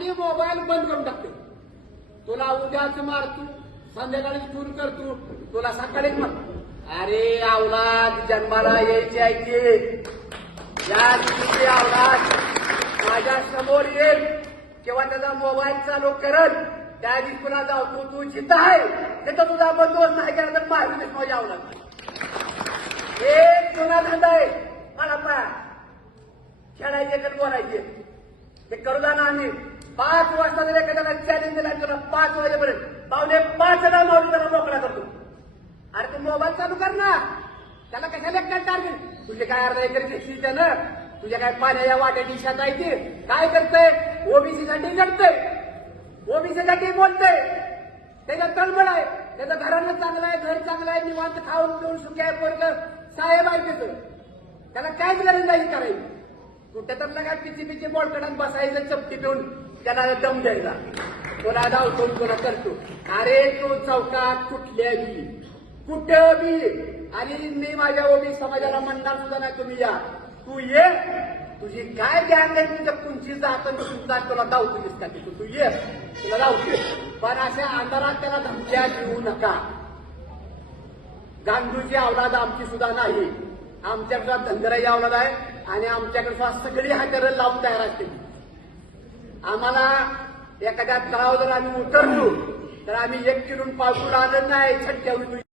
आणि मोबाईल बंद करून टाकते. तुला उद्याच मारतो संध्याकाळी फोन करतो तुला सकाळीच मार अरे अवलाद जन्माला यायची ऐकते या दिवशी अवलाद माझ्यासमोर येईल किंवा त्याचा मोबाईल चालू करत त्या दिवशी जाऊ तू तू जिथं आहे. तिथं तुझा बंदोबस्त नाही केला तर मारून देस माझ्या अवलाद. एक जुना धंदा आहे. मला पाया खेळायचे तर बोलायचे? ते करू जाणार ना आम्ही. पाच वाजता जर एखाद्याला चॅलेंज दिला तुला पाच वाजेपर्यंत. पावणे पाच हजार मारून त्याला मोकळा करतो. अरे तू मोबाईल चालू कर ना. त्याला कशाला काय टार्गेट तुझे काय अर्धा एकर शेती त्यानं? तुझ्या काय पाण्याच्या वाट्या दिशा आहे काय करतंय? ओबीसी साठी लढतंय. ओबीसी साठी बोलतंय. त्याचा तळमळ आहे. त्याचं घरानं चांगलं आहे घर चांगलं आहे निवांत खाऊन पिऊन सुख्या आहे पोरग. साहेब आहे त्याचं त्याला काहीच गरज नाही करायची. कुठे तर काय पिची पिची बोलकडात बसायचं चपटी पिऊन. त्याला दम द्यायचा. कोणा धावतो कोणा करतो. अरे तो चौकात कुठल्या बी कुठं बी आणि मी माझ्या ओबी समाजाला म्हणणार सुद्धा नाही तुम्ही या. तू ये. तुझी काय गॅंग आहे तुझ्या कुंची जात आणि तुला धावतो दिसता तू तू ये. तुला धावते. पण अशा अंधारात त्याला धमक्या देऊ नका. गांधूची अवलाद आमची सुद्धा नाही. आमच्याकडे धनगराई अवलाद आहे आणि आमच्याकडे सगळी हातार लावून तयार असते आम्हाला एखाद्या तळावर जर आम्ही उतरलो तर आम्ही एक किलो पावसून आलं नाही छटक्या